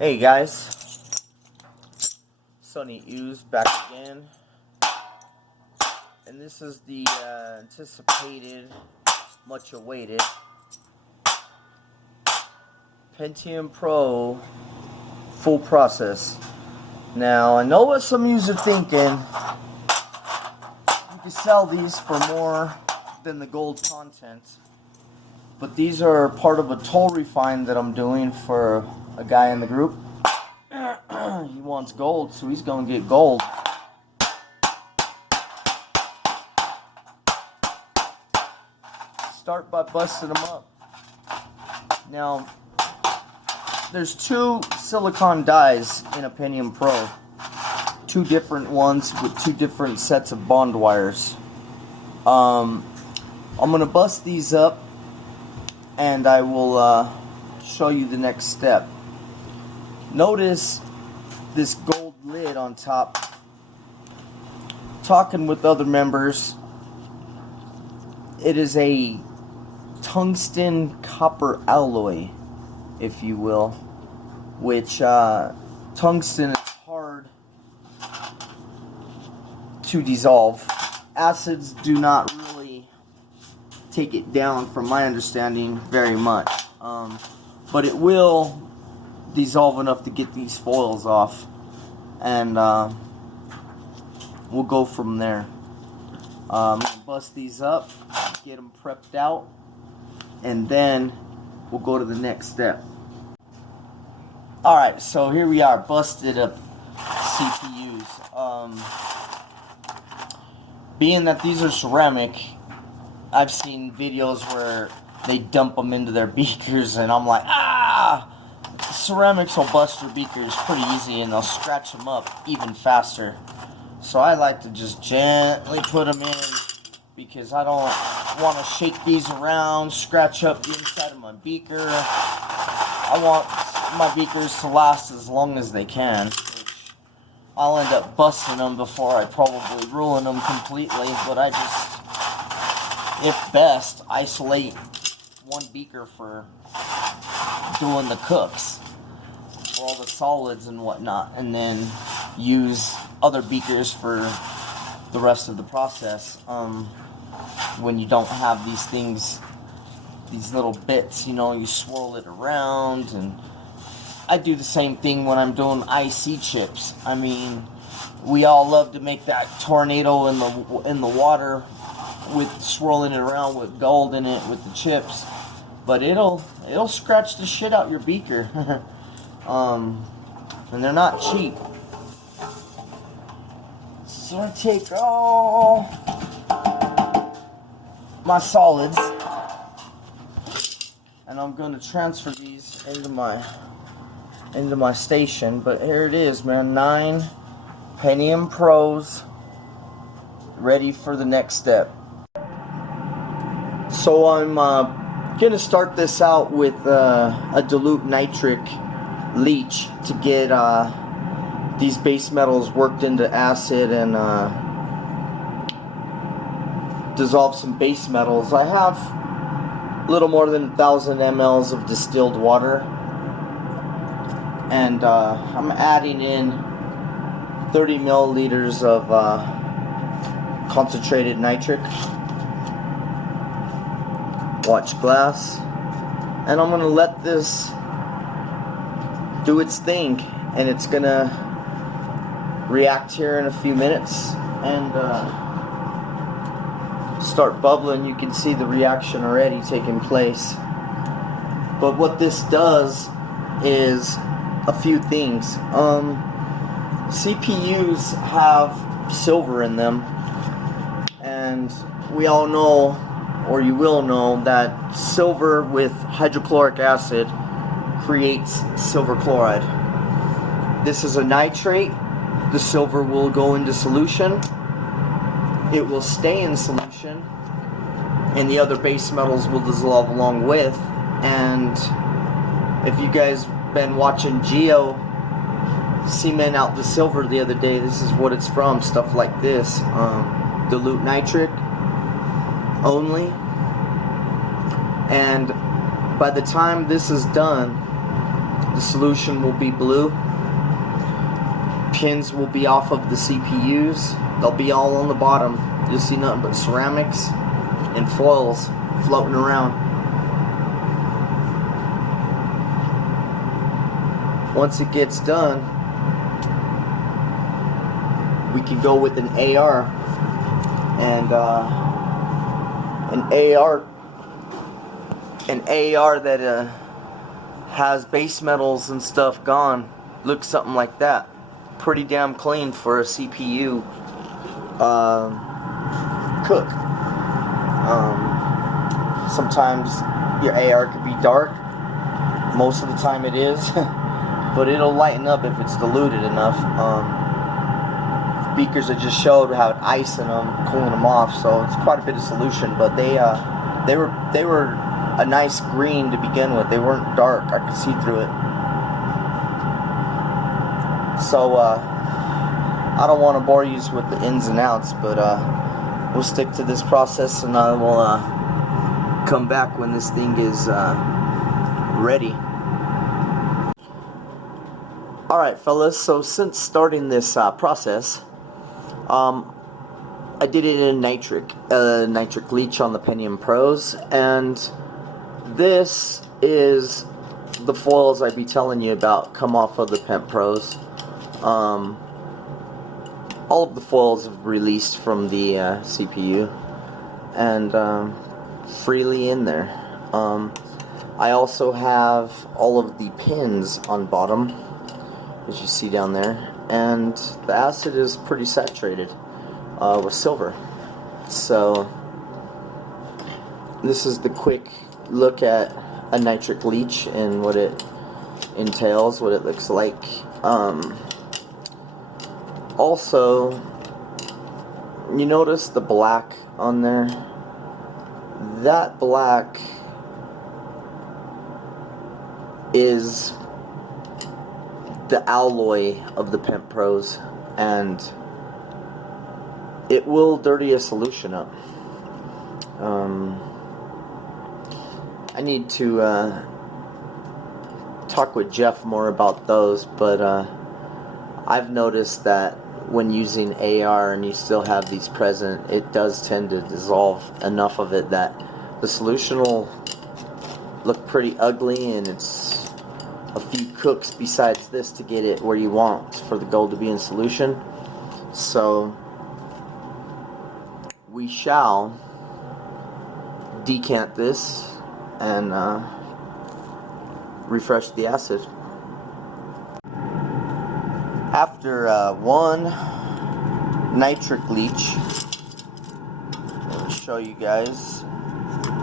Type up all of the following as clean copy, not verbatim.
Hey guys, Sunny Ooze back again, and this is the anticipated, much awaited Pentium Pro full process. Now I know what some of you are thinking, you can sell these for more than the gold content, but these are part of a toll refine that I'm doing for a guy in the group. He wants gold, so he's gonna get gold. Start by busting them up. Now, there's two silicon dies in a Pentium Pro. Two different ones with two different sets of bond wires. I'm gonna bust these up, and I will show you the next step. Notice this gold lid on top. Talking with other members, it is a tungsten copper alloy, if you will, which tungsten is hard to dissolve. Acids do not really take it down, from my understanding, very much, but it will dissolve enough to get these foils off, and we'll go from there. Bust these up, get them prepped out, and then we'll go to the next step. Alright, so here we are, busted up CPUs. Being that these are ceramic, I've seen videos where they dump them into their beakers, and I'm like, ceramics will bust your beakers pretty easy, and they'll scratch them up even faster. So I like to just gently put them in, because I don't want to shake these around, scratch up the inside of my beaker. I want my beakers to last as long as they can, which I'll end up busting them before I probably ruin them completely, but I just, if best, isolate one beaker for doing the cooks, for all the solids and whatnot, and then use other beakers for the rest of the process. When you don't have these things, these little bits, you know, you swirl it around, and I do the same thing when I'm doing IC chips. I mean, we all love to make that tornado in the water with swirling it around with gold in it with the chips, but it'll scratch the shit out your beaker. And they're not cheap. So I take all my solids, and I'm going to transfer these into my station. But here it is, man, 9 Pentium Pros ready for the next step. So I'm going to start this out with a dilute nitric leach to get these base metals worked into acid and dissolve some base metals. I have a little more than 1,000 mLs of distilled water, and I'm adding in 30 milliliters of concentrated nitric. Watch glass. And I'm going to let this do its thing, and it's going to react here in a few minutes and start bubbling. You can see the reaction already taking place. But what this does is a few things. CPUs have silver in them, and we all know, or you will know, that silver with hydrochloric acid creates silver chloride. This is a nitrate. The silver will go into solution. It will stay in solution, and the other base metals will dissolve along with. And if you guys been watching Geo cement out the silver the other day, this is what it's from. Stuff like this, dilute nitric only. And by the time this is done, The solution will be blue. Pins will be off of the CPUs. They'll be all on the bottom. You'll see nothing but ceramics and foils floating around. Once it gets done, we can go with an AR, and an AR that has base metals and stuff gone looks something like that. Pretty damn clean for a CPU cook. Sometimes your AR could be dark. Most of the time it is. But it'll lighten up if it's diluted enough. Beakers I just showed have ice in them, cooling them off, so it's quite a bit of solution. But they were a nice green to begin with. They weren't dark. I could see through it. So I don't want to bore you with the ins and outs, but we'll stick to this process, and I will come back when this thing is ready. Alright fellas, so since starting this process, I did it in nitric leach on the Pentium Pros, and this is the foils I'd be telling you about come off of the Pent Pros. All of the foils have released from the CPU and freely in there. I also have all of the pins on bottom, as you see down there, and the acid is pretty saturated with silver. So this is the quick look at a nitric leach and what it entails, what it looks like. Also, you notice the black on there? That black is the alloy of the Pent Pros, and it will dirty a solution up. I need to talk with Jeff more about those, but I've noticed that when using AR and you still have these present, it does tend to dissolve enough of it that the solution will look pretty ugly, and it's a few cooks besides this to get it where you want for the gold to be in solution. So we shall decant this and refresh the acid. After one nitric leach, let me show you guys.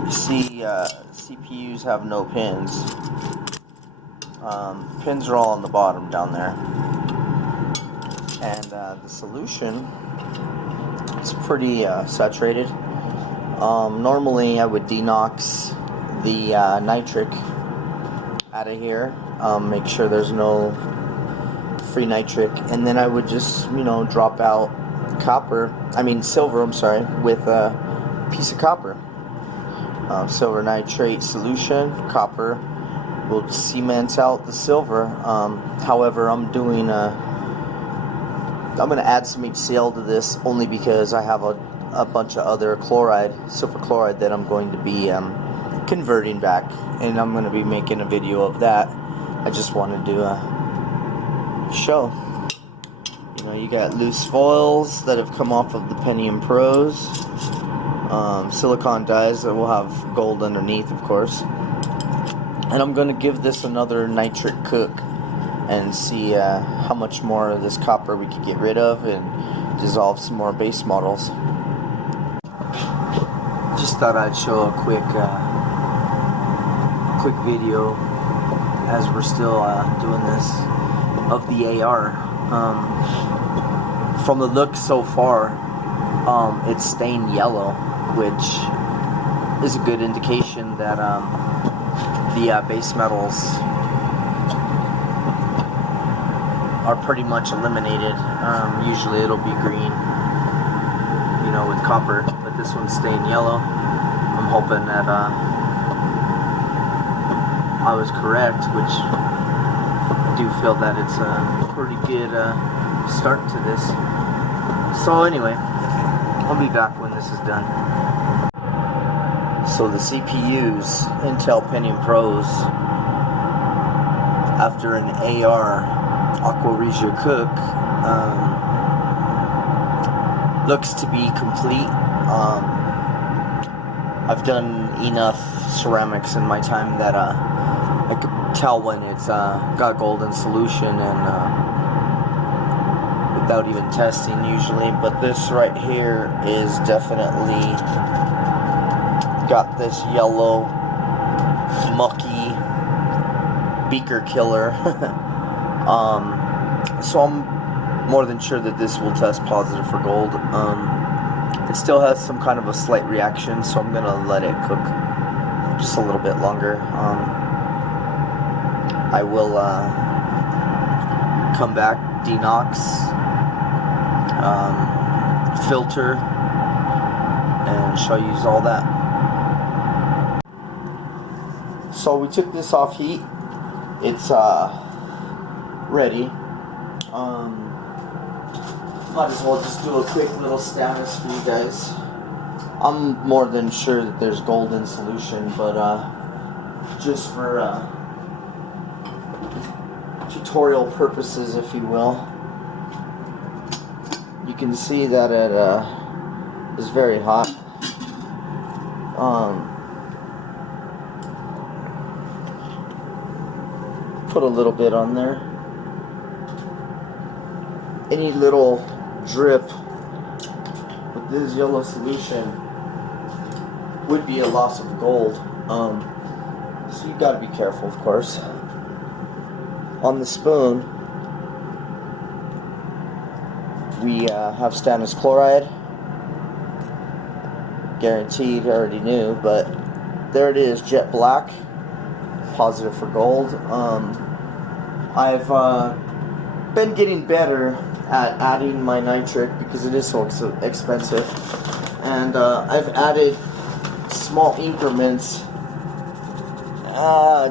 You see CPUs have no pins. Pins are all on the bottom down there, and the solution is pretty saturated. Normally I would denox the nitric out of here, make sure there's no free nitric, and then I would just, you know, drop out silver, I'm sorry, with a piece of copper. Silver nitrate solution, copper will cement out the silver. However, I'm going to add some HCl to this only because I have a bunch of other chloride, silver chloride, that I'm going to be converting back, and I'm going to be making a video of that. I just wanted to show. You know, you got loose foils that have come off of the Pentium Pros, silicon dyes that will have gold underneath, of course. And I'm going to give this another nitric cook and see how much more of this copper we could get rid of and dissolve some more base models. Just thought I'd show a quick video as we're still doing this of the AR. From the look so far, it's stained yellow, which is a good indication that the base metals are pretty much eliminated. Usually it'll be green, you know, with copper, but this one's stained yellow. I'm hoping that I was correct, which do feel that it's a pretty good start to this. So anyway, I'll be back when this is done. So the CPUs, Intel Pentium Pros, after an AR Aqua regia cook, looks to be complete. I've done enough ceramics in my time that I could tell when it's got gold in solution, and without even testing usually. But this right here is definitely got this yellow mucky beaker killer. So I'm more than sure that this will test positive for gold. It still has some kind of a slight reaction, so I'm gonna let it cook just a little bit longer. I will come back, denox, filter, and show you all that. So we took this off heat. It's ready. Might as well just do a quick little status for you guys. I'm more than sure that there's gold in solution, but just for tutorial purposes, if you will, you can see that it is very hot. Put a little bit on there. Any little drip with this yellow solution would be a loss of gold. So you got to be careful, of course. On the spoon, we have stannous chloride. Guaranteed, I already knew, but there it is, jet black, positive for gold. I've been getting better at adding my nitric because it is so expensive, and I've added small increments,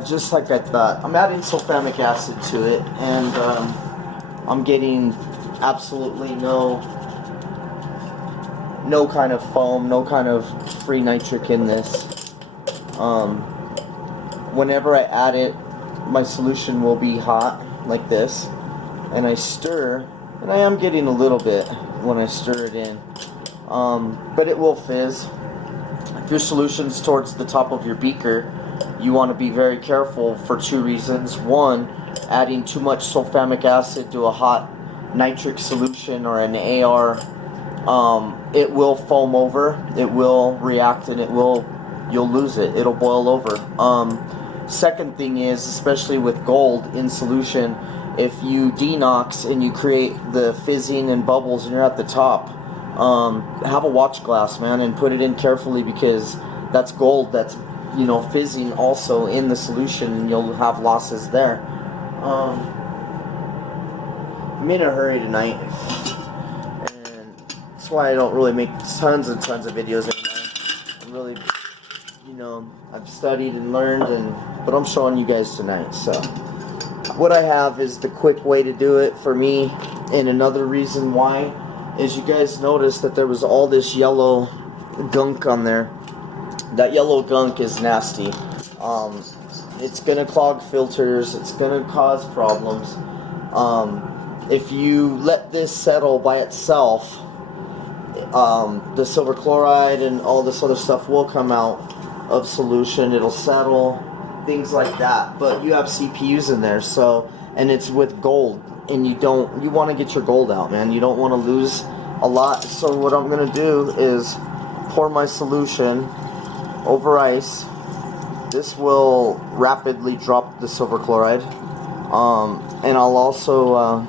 just like I thought. I'm adding sulfamic acid to it, and I'm getting absolutely no kind of foam, no kind of free nitric in this. Whenever I add it, my solution will be hot like this, and I stir, and I am getting a little bit when I stir it in, but it will fizz. If your solution's towards the top of your beaker, you want to be very careful for two reasons. One, adding too much sulfamic acid to a hot nitric solution or an AR, it will foam over, it will react, and you'll lose it. It'll boil over. Second thing is, especially with gold in solution, if you denox and you create the fizzing and bubbles and you're at the top, have a watch glass, man, and put it in carefully, because that's gold that's, you know, fizzing also in the solution, and you'll have losses there. I'm in a hurry tonight, and that's why I don't really make tons and tons of videos anymore. I'm really, you know, I've studied and learned, but I'm showing you guys tonight. So what I have is the quick way to do it for me, and another reason why is you guys noticed that there was all this yellow gunk on there. That yellow gunk is nasty. It's gonna clog filters, it's gonna cause problems. If you let this settle by itself, the silver chloride and all this other stuff will come out of solution. It'll settle, things like that. But you have CPUs in there, so, and it's with gold, and you want to get your gold out, man. You don't want to lose a lot. So what I'm gonna do is pour my solution over ice. This will rapidly drop the silver chloride, and I'll also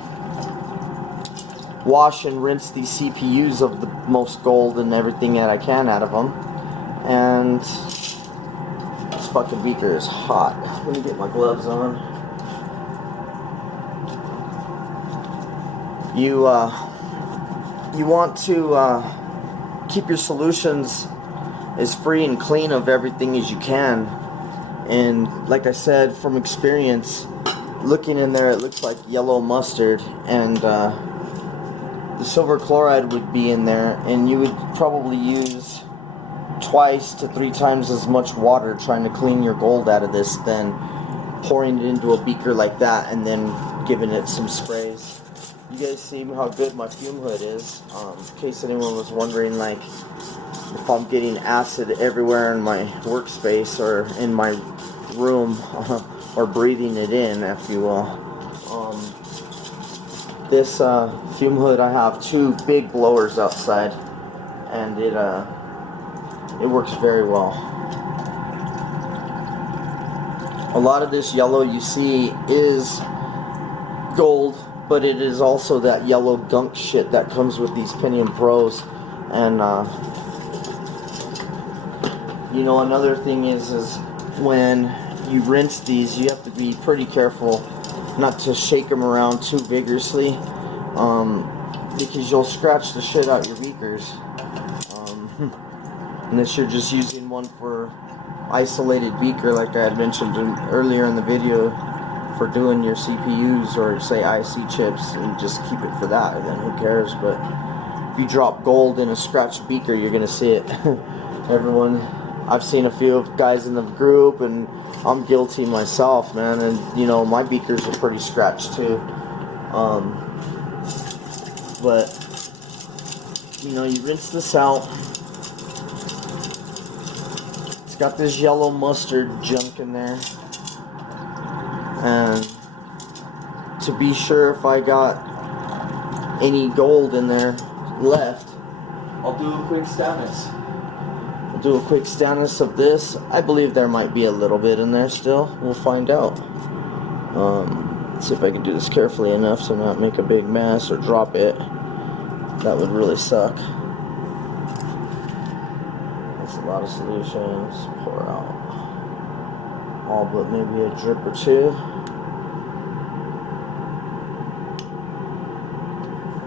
wash and rinse these CPUs of the most gold and everything that I can out of them. And this fucking beaker is hot. Let me get my gloves on. You want to keep your solutions as free and clean of everything as you can. And like I said, from experience, looking in there, it looks like yellow mustard, and the silver chloride would be in there, and you would probably use twice to 3 times as much water trying to clean your gold out of this than pouring it into a beaker like that and then giving it some sprays. You guys see how good my fume hood is. In case anyone was wondering, like, if I'm getting acid everywhere in my workspace or in my room, or breathing it in, if you will. This fume hood, I have 2 big blowers outside, and it works very well. A lot of this yellow you see is gold, but it is also that yellow gunk shit that comes with these Pentium Pros. And you know, another thing is when you rinse these, you have to be pretty careful not to shake them around too vigorously, because you'll scratch the shit out your beakers. Unless you're just using one for isolated beaker, like I had mentioned earlier in the video, for doing your CPUs or say IC chips, and just keep it for that, and then who cares. But if you drop gold in a scratched beaker, you're gonna see it. Everyone, I've seen a few of guys in the group, and I'm guilty myself, man, and you know, my beakers are pretty scratched too. But you know, you rinse this out. It's got this yellow mustard junk in there, and to be sure if I got any gold in there left, I'll do a quick status. I'll do a quick status of this. I believe there might be a little bit in there still. We'll find out. Let's see if I can do this carefully enough to not make a big mess or drop it. That would really suck. That's a lot of solutions. Pour out all but maybe a drip or 2.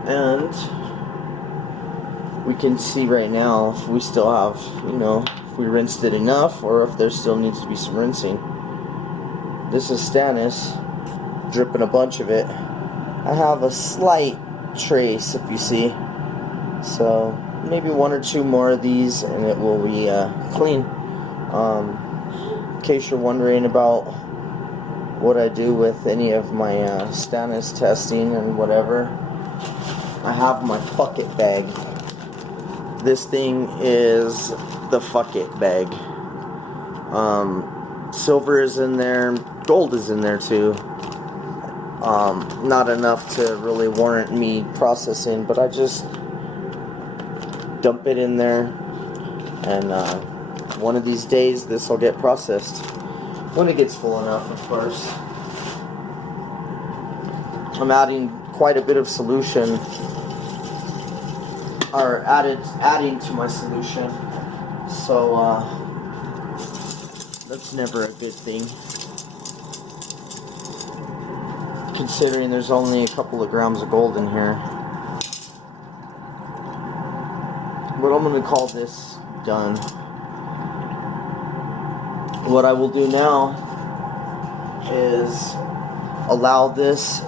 And we can see right now if we still have, you know, if we rinsed it enough or if there still needs to be some rinsing. This is Stannis, dripping a bunch of it. I have a slight trace, if you see. So maybe 1 or 2 more of these and it will be clean. In case you're wondering about what I do with any of my Stannis testing and whatever, I have my fuck it bag. This thing is the fuck it bag. Silver is in there, gold is in there too. Not enough to really warrant me processing, but I just dump it in there, and one of these days this will get processed. When it gets full enough, of course. I'm adding quite a bit of solution, or adding to my solution, so that's never a good thing, considering there's only a couple of grams of gold in here. But I'm going to call this done. What I will do now is allow this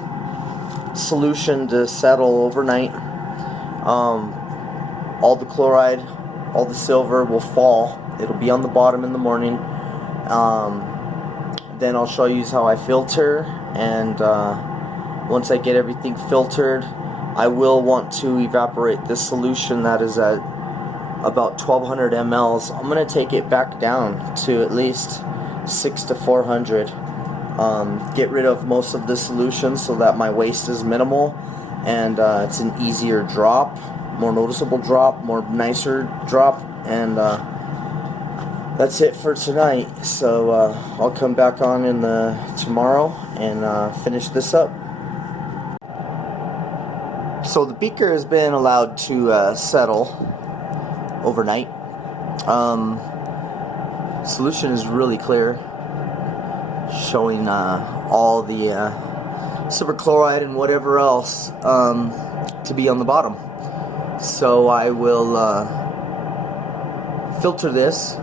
solution to settle overnight. All the chloride, all the silver will fall. It'll be on the bottom in the morning. Then I'll show you how I filter, and once I get everything filtered, I will want to evaporate this solution that is at about 1200 mLs. I'm going to take it back down to at least 600 to 400. Get rid of most of the solution so that my waste is minimal, and it's an easier drop, more noticeable drop, more nicer drop, and that's it for tonight. So I'll come back on in tomorrow and finish this up. So the beaker has been allowed to settle overnight. Solution is really clear, showing all the silver chloride and whatever else to be on the bottom. So I will filter this,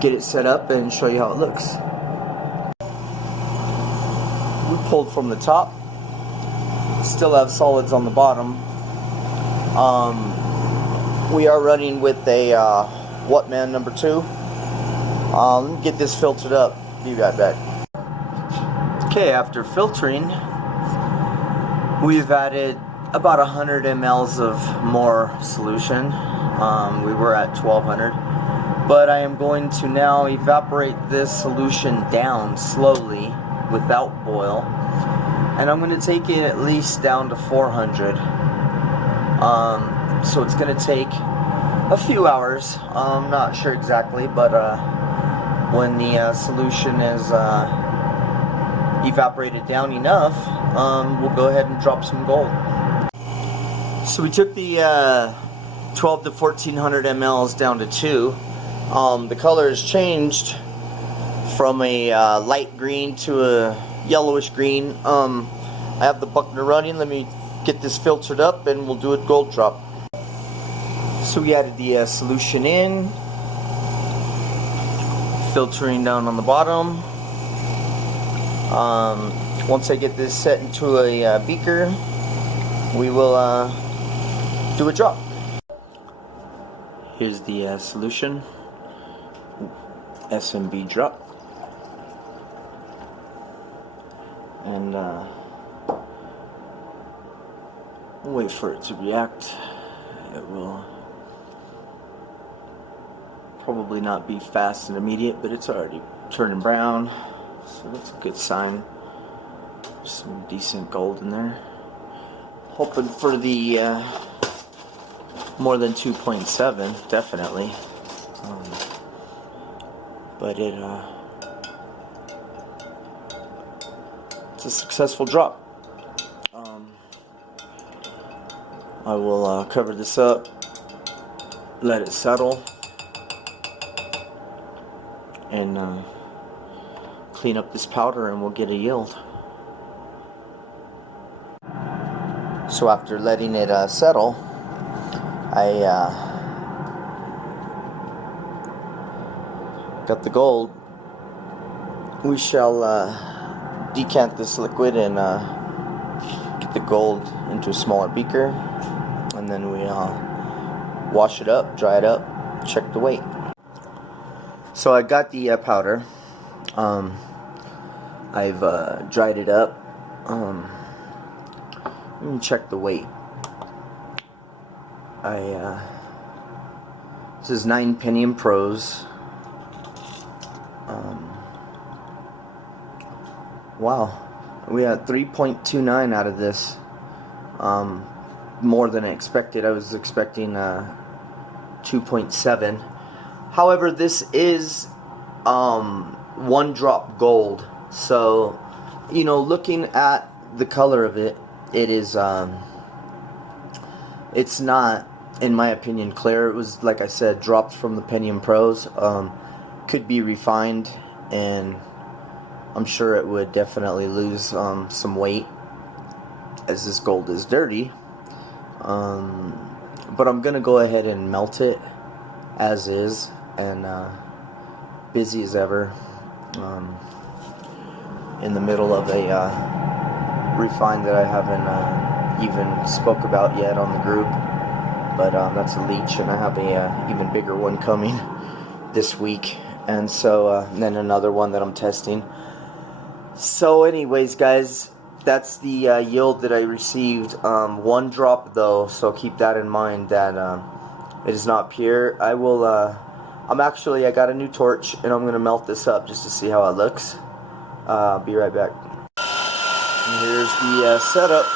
get it set up, and show you how it looks. pulled from the top. Still have solids on the bottom. We are running with a Whatman number 2. Let me get this filtered up. Be right back. Okay, after filtering, we've added about 100 mLs of more solution. We were at 1200, but I am going to now evaporate this solution down slowly without boil, and I'm going to take it at least down to 400. So it's going to take a few hours. I'm not sure exactly, but when the solution is evaporated down enough, we'll go ahead and drop some gold. So we took the 12 to 1400 mLs down to 2. The color has changed from a light green to a yellowish green. I have the Buckner running. Let me get this filtered up and we'll do a gold drop. So we added the solution in, filtering down on the bottom. Once I get this set into a beaker, we will do a drop. Here's the solution, SMB drop, and we'll wait for it to react. It will probably not be fast and immediate, but it's already turning brown, so that's a good sign. Some decent gold in there. Hoping for the more than 2.7, definitely. But it's a successful drop. I will cover this up, let it settle, and clean up this powder, and we'll get a yield. So after letting it settle, I got the gold. We shall decant this liquid and get the gold into a smaller beaker, and then we wash it up, dry it up, check the weight. So I got the powder. I've dried it up. Let me check the weight. This is 9 Pentium Pros. Wow, we got 3.29 out of this. More than I expected. I was expecting 2.7. However, this is 1 drop gold. So, you know, looking at the color of it, it is it's not, in my opinion, clear. It was, like I said, dropped from the Pentium Pros. Could be refined, and I'm sure it would definitely lose some weight, as this gold is dirty. But I'm gonna go ahead and melt it as is, and busy as ever, in the middle of a refine that I haven't even spoke about yet on the group, but that's a leach, and I have a even bigger one coming this week, and so then another one that I'm testing. So anyways, guys, that's the yield that I received. 1 drop though, so keep that in mind, that it is not pure. I will I got a new torch, and I'm gonna melt this up just to see how it looks. Be right back. And here's the setup.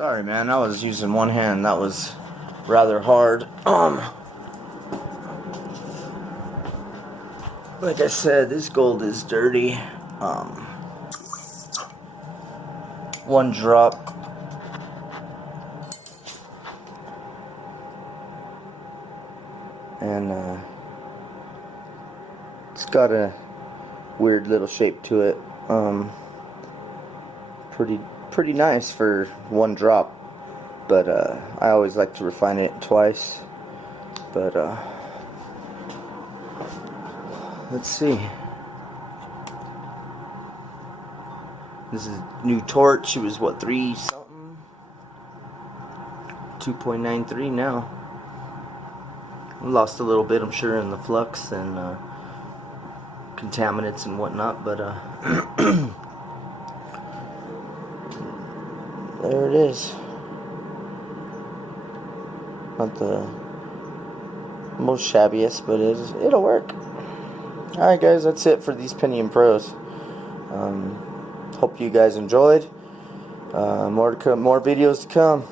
Sorry, man, I was using one hand. That was rather hard. Like I said, this gold is dirty. One drop. And it's got a weird little shape to it. Pretty nice for one drop. But I always like to refine it twice. But let's see. This is new torch. It was what, 3 something? 2.93 now. Lost a little bit, I'm sure, in the flux and contaminants and whatnot, but there it is. Not the most shabbiest, but it'll work. Alright guys, that's it for these Pentium Pros. Hope you guys enjoyed. More videos to come.